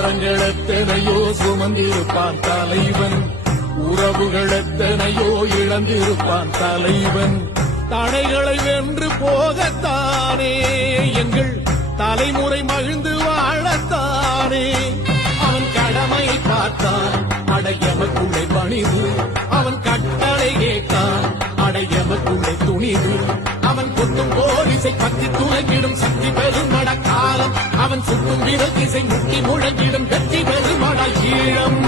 பாரங்கள் எத்தனையோ சுமந்திருப்பான் தலைவன், உறவுகள் எத்தனையோ இழந்திருப்பான் தலைவன். தடைகளை வென்று போகத்தானே எங்கள் தலைமுறை மகிழ்ந்து வாழத்தானே. அவன் கடமையை பார்த்தான் அடையமக்குள்ளே பணிவு, அவன் கட்டளை கேட்டான் அடையமக்குள்ளே துணிவு. அவன் கொட்டும் போரிசை பற்றி துலங்கிடும் சக்தி பெறும் மடக்காலம், அவன் சுட்டும் விரல் திசை முட்டி முழங்கிடும் வெற்றி பெறும் மட ஈழம்.